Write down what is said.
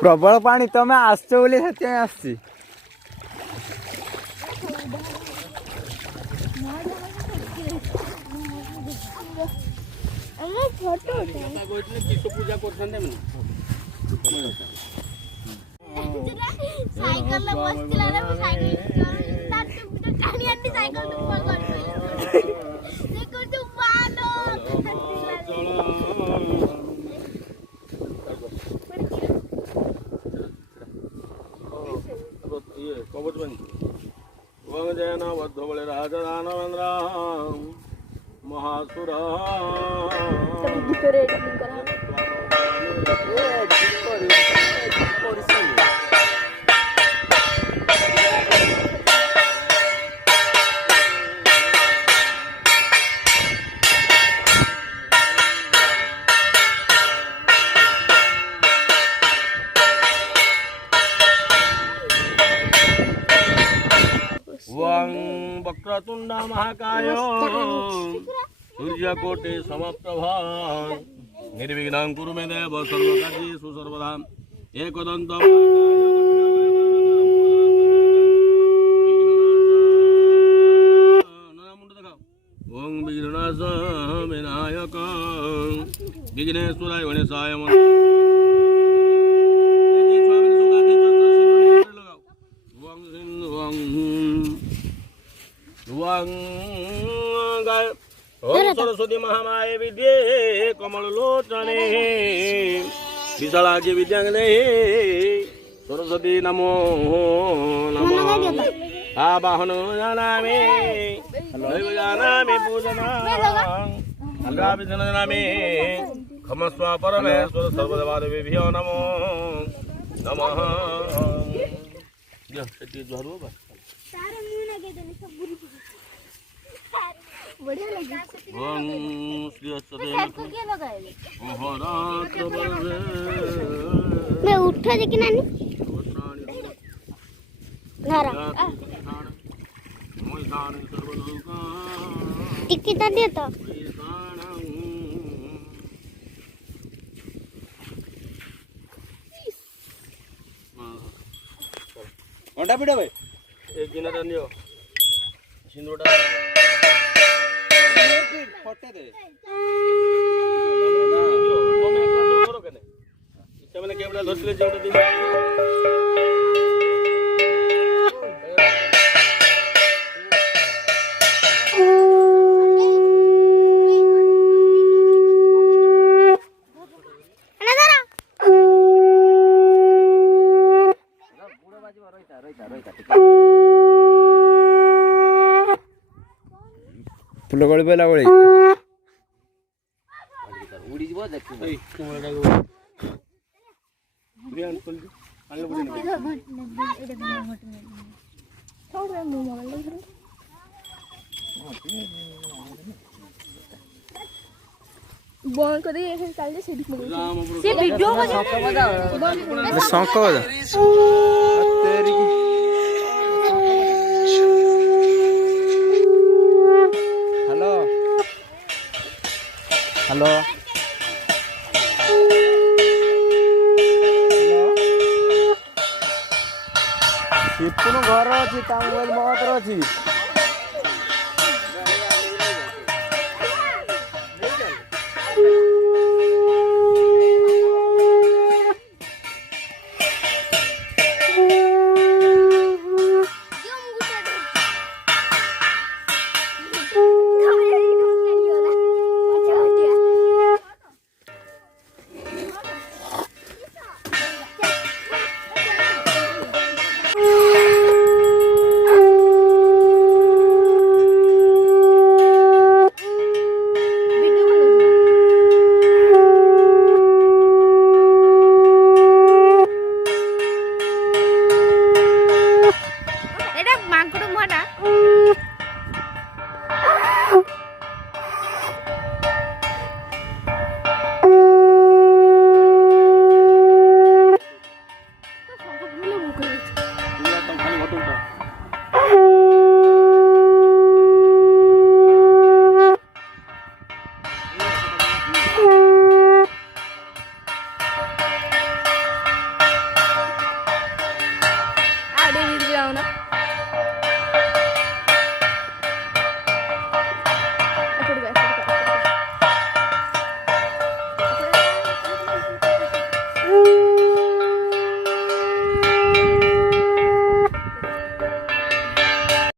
प्रबल पानी तमें आसच बोली से आसची पूजा कर कवच जयन बद्ध बड़े राजा दानवेंद्र महासुर वक्रतुंड महाकाय सूर्यकोटि समप्रभा निर्विघ्नं कुरु मे देव सर्वकार्येषु सर्वदा एकदन्त ओं विघ्ननाश विनायक विघ्नेश्वराय गणेशाय ओम सरस्वती महामाये विद्ये कमल लोचने विशालाक्षी विद्यांगने सरस्वती नमो नमो आवाहन जानामि दैव जानामि पूजना अलगाविधन जानामि खमस्व परमेश्वर सर्वदेवादेवेभ्यो नमो नमः जो सेठी झरबो बस तारे मुंह ना के देने सब बुरी बढ़िया लगी ओम श्री सदे को के लगाए ओहो रात बरसे मैं उठा दे कि नानी नारा मोय दान सर्वलोका टिकट दे तो घंटा पीड़ा भाई एक दिन रनियो सिंदूरटा फटे दे मैंने केवल धरले जोड़ दी फुलगोळी बेला गोळी उडी जीव देख ए तुम्हारा बियान फुल आगे बढ़े थोड़ा मोबाइल बॉल कर ये चल से वीडियो में शंख बजा तेरी हेलो शिपुन घर अच्छी मोबाइल मत अच्छी